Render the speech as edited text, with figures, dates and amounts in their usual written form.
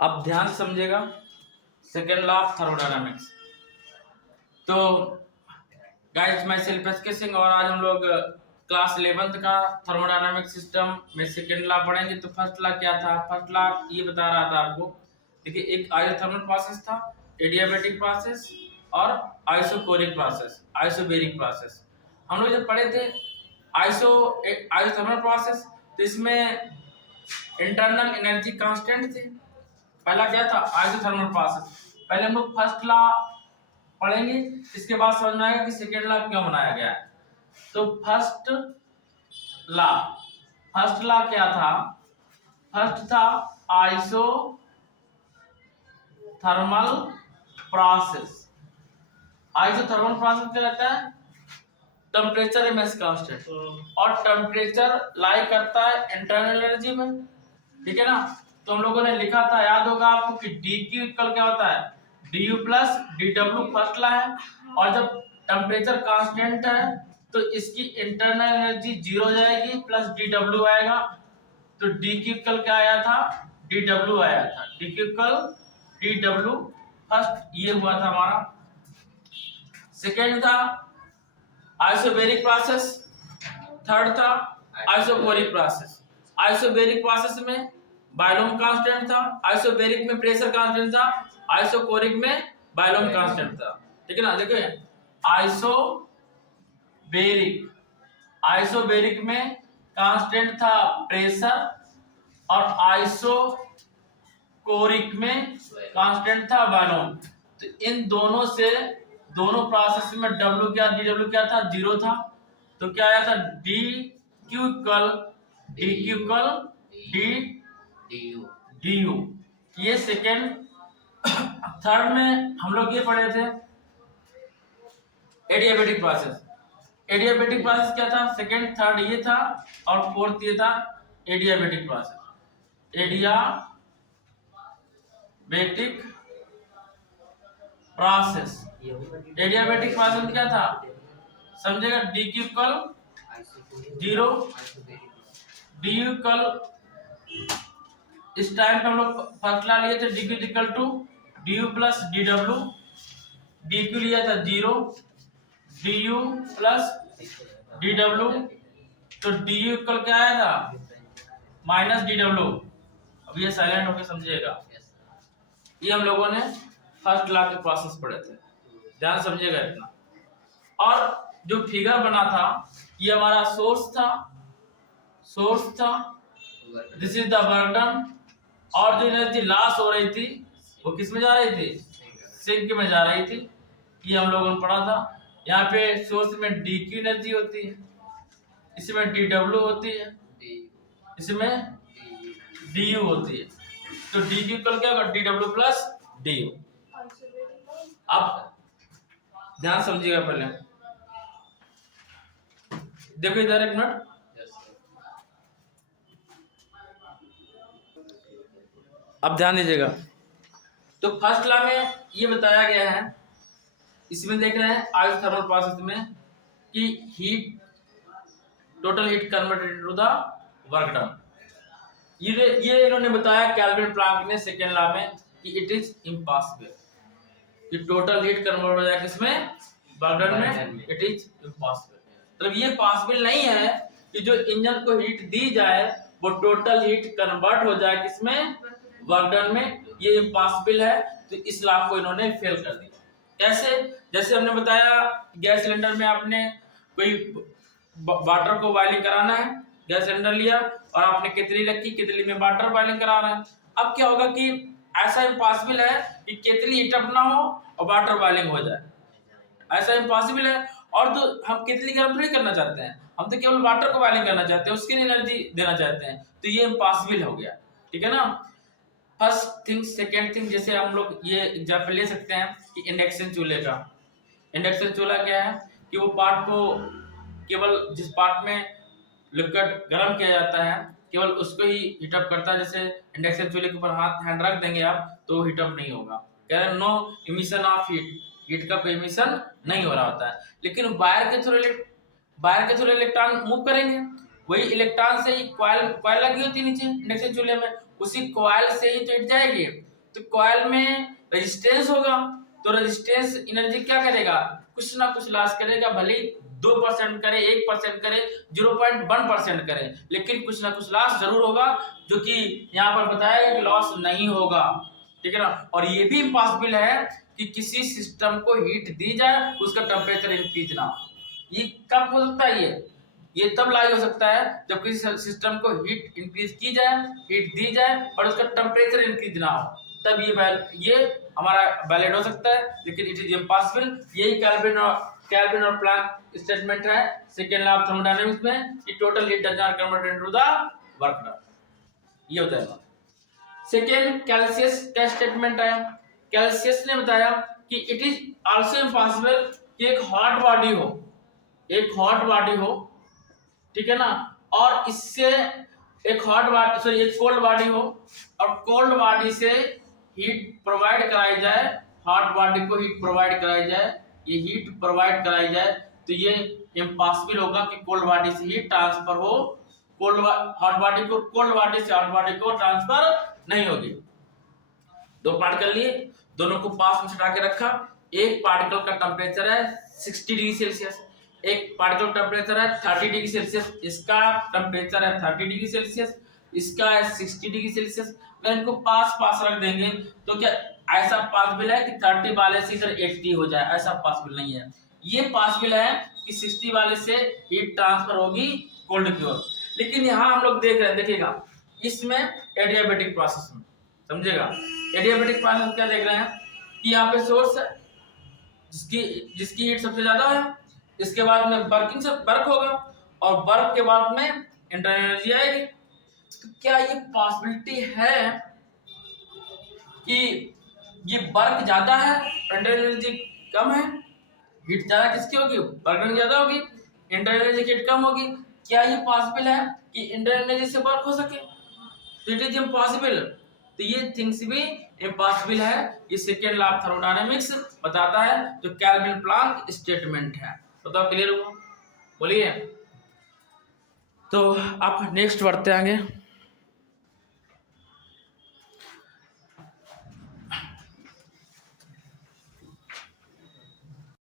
अब ध्यान से समझिएगा सेकेंड लॉ ऑफ थर्मोडायनामिक्स। तो गाइस मैं सेल्फ एसके सिंह और आज हम लोग क्लास 11th का थर्मोडायनामिक सिस्टम में सेकेंड लॉ पढ़ेंगे। तो फर्स्ट लॉ क्या था? फर्स्ट लॉ ये बता रहा था आपको, देखिए एक आइसोथर्मल प्रोसेस था, एडियाबैटिक प्रोसेस और आइसोकोरिक प्रोसेस, आइसोबेरिक प्रोसेस। हम लोग जब पढ़े थे आइसोथर्मल प्रोसेस तो इसमें इंटरनल एनर्जी कांस्टेंट थी। पहला क्या था? Isothermal process. पहले हम लोग फर्स्ट लॉ पढ़ेंगे, इसके बाद समझ में आएगा कि सेकेंड लॉ क्यों बनाया गया है। तो फर्स्ट लॉ क्या था? फर्स्ट था iso thermal process. Isothermal process क्या रहता है? टेम्परेचर इज कांस्टेंट और टेम्परेचर लाई करता है इंटरनल एनर्जी में, ठीक है ना। तो हम लोगों ने लिखा था, याद होगा आपको, कि डी क्यू इक्वल क्या होता है? D U plus D W first law है। और जब टेम्परेचर कांस्टेंट है तो इसकी इंटरनल एनर्जी जीरो हो जाएगी प्लस डी डब्ल्यू आएगा। तो डी क्यू इक्वल क्या आया था? डी डब्ल्यू आया था। D Q equal D W first ये हुआ था हमारा। सेकेंड था आइसोबेरिक प्रोसेस, थर्ड था आइसोकोरिक प्रोसेस। आइसोबेरिक प्रोसेस में बायलूम कांस्टेंट था, आइसोबेरिक में प्रेशर कांस्टेंट था, आइसोकोरिक में बायलूम कांस्टेंट था, ठीक है ना। देखिए आइसोबेरिक में कांस्टेंट था प्रेशर और आइसोकोरिक में कांस्टेंट था बायलूम। तो इन दोनों प्रोसेस में डब्ल्यू क्या था? जीरो था। तो क्या आया था? D Q equal D you. ये सेकेंड। थर्ड में हम लोग ये पढ़े थे एडियाबैटिक प्रोसेस। एडियाबैटिक प्रोसेस क्या था? सेकेंड थर्ड ये था और फोर्थ ये था एडियाबैटिक प्रोसेस। एडियाबैटिक प्रोसेस में क्या था? समझेगा, D Q equal zero, D U equal, इस टाइम पे हम लोग फर्स्ट लॉ लिए थे D Q equal to D U plus D W. D Q लिया था जीरो, D U plus D W. तो डी यू इक्वल क्या आया था? Minus D W. अब ये साइलेंट होकर समझिएगा, ये हम लोगों ने फर्स्ट लॉ के प्रोसेस पढ़े थे, ध्यान समझिएगा इतना। और जो फिगर बना था ये हमारा सोर्स था, this is the work done. और जो एनर्जी लॉस हो रही थी वो किस में जा रही थी? सिंक में जा रही थी। ये हम लोगों ने पढ़ा था। यहाँ पे सोर्स में डी क्यू एनर्जी होती है, इसमें डी डब्ल्यू होती है, इसमें डी यू होती है। तो डी क्यू इक्वल क्या होगा? D W plus D you. अब ध्यान समझिएगा, पहले देखो इधर एक मिनट। अब ध्यान दीजिएगा। तो फर्स्ट लॉ में ये बताया गया है, इसमें देख रहे हैं आइसोथर्मल प्रोसेस में कि heat, total heat converted into the work done. ये इन्होंने बताया केल्विन प्लैंक ने सेकेंड लॉ में कि इट इज इम्पॉसिबल कि टोटल हीट कन्वर्ट हो जाए किसमें? वर्क डन में। इट इज इम्पॉसिबल, मतलब ये पॉसिबल नहीं है कि जो इंजन को हीट दी जाए वो टोटल हीट कन्वर्ट हो जाए किसमें? वर्क डन में। ये इम्पॉसिबल है। तो इस लॉ को इन्होंने फेल कर दिया। कैसे? जैसे हमने बताया गैस सिलेंडर में आपने कोई वाटर को बॉइलिंग कराना है, गैस सिलेंडर लिया और आपने केतली रखी, केतली में वाटर बॉइलिंग करा रहे हैं। अब क्या होगा कि ऐसा इम्पॉसिबल है कि केतली हीट अप ना हो और वाटर बॉइलिंग हो जाए, ऐसा इम्पॉसिबल है। और तो हम केतली गर्म नहीं करना चाहते हैं, हम तो केवल वाटर को बॉइलिंग करना चाहते हैं, उसकी एनर्जी देना चाहते हैं। तो ये इम्पॉसिबल हो गया, ठीक है ना। फर्स्ट थिंग, सेकेंड थिंग, जैसे हम लोग ये एग्जाम्पल ले सकते हैं कि इंडक्शन चूल्हे का। इंडक्शन चूल्हा क्या है कि वो पार्ट को, केवल जिस पार्ट में लिक्विड गर्म किया जाता है केवल उसको ही हीटअप करता है। जैसे इंडक्शन चूल्हे के ऊपर हैंड रख देंगे आप तो हीटअप नहीं होगा, कह रहे नो इमिशन ऑफ हीट का कोई इमिशन नहीं हो रहा होता है। लेकिन वायर के थ्रू इलेक्ट्रॉन मूव करेंगे वही इलेक्ट्रॉन से ही कॉइल कॉइल लगी होती है नीचे इंडक्शन चूल्हे में, उसी कॉइल से ही तो हिट जाएगी। तो कॉइल में रेजिस्टेंस होगा, तो रेजिस्टेंस एनर्जी क्या करेगा, कुछ ना कुछ लॉस करेगा, भले 2% करे, 1% करे, 0.1% करे, लेकिन कुछ ना कुछ लॉस जरूर होगा, जो कि यहाँ पर बताया कि लॉस नहीं होगा, ठीक है ना। और ये भी इम्पॉसिबल है कि किसी सिस्टम को हीट दी जाए उसका टेम्परेचर इंक्रीज ना हो। ये कब हो सकता है, ये तब लागू हो सकता है जब किसी सिस्टम को हीट इंक्रीज की जाए, हीट दी जाए और उसका टेम्परेचर इंक्रीज ना हो, तब ये हमारा वैलिड हो सकता है, लेकिन इट इज इम्पॉसिबल। यही केल्विन और प्लैंक स्टेटमेंट है सेकेंड लॉ ऑफ थर्मोडायनामिक्स में कि total heat does not convert into the work done, ये होता है। सेकेंड कैल्सियस का स्टेटमेंट है, कैल्सियस ने बताया कि इट इज आल्सो इम्पॉसिबल कि एक हॉट बॉडी हो, एक हॉट बॉडी हो, ठीक है ना, और इससे एक हॉट बॉडी सॉरी एक कोल्ड बॉडी हो और कोल्ड बॉडी से हीट प्रोवाइड कराई जाए, हॉट बॉडी को हीट प्रोवाइड कराई जाए, ये हीट प्रोवाइड कराई जाए, तो ये इम्पॉसिबल होगा कि कोल्ड बॉडी से हीट ट्रांसफर हो, कोल्ड हॉट बॉडी को कोल्ड बॉडी से हॉट बॉडी को ट्रांसफर नहीं होगी। दो पार्ट कर लिए, दोनों को पास में सटा के रखा, एक पार्टिकल का टेम्परेचर है 60 डिग्री सेल्सियस, एक पार्टिकल टेम्परेचर है 30 डिग्री सेल्सियस, इसका टेम्परेचर है 30 डिग्री सेल्सियस, इसका है 60 डिग्री सेल्सियस। अगर इनको पास पास रख देंगे तो क्या ऐसा पॉसिबल है कि 30 वाले से इधर 80 हो जाए, ऐसा पॉसिबल नहीं है। ये पॉसिबल है कि 60 वाले से हीट ट्रांसफर होगी कोल्ड की ओर, लेकिन यहाँ हम लोग देख रहे हैं, देखिएगा इसमें एडियाबेटिक प्रोसेस में, समझेगा एडियाबेटिक प्रोसेस क्या देख रहे हैं कि यहाँ पे सोर्स है जिसकी हीट सबसे ज्यादा है, इसके बाद में वर्किंग से वर्क होगा और वर्क के बाद में इंटरनल एनर्जी आएगी। तो क्या ये पॉसिबिलिटी है कि ये वर्क ज्यादा है इंटरनल एनर्जी कम है, हीट ज्यादा किसकी होगी, वर्क एनर्जी ज्यादा होगी, इंटरनल एनर्जी की हीट कम होगी, क्या ये पॉसिबल है कि इंटरनल एनर्जी से वर्क हो सके, तो इट इज इम्पॉसिबल। तो ये थिंग्स भी इम्पॉसिबल है, ये सेकेंड लॉ ऑफ थर्मोडायनामिक्स बताता है, जो केल्विन प्लैंक स्टेटमेंट है। बताओ क्लियर हुआ, बोलिए। तो आप नेक्स्ट बढ़ते आगे।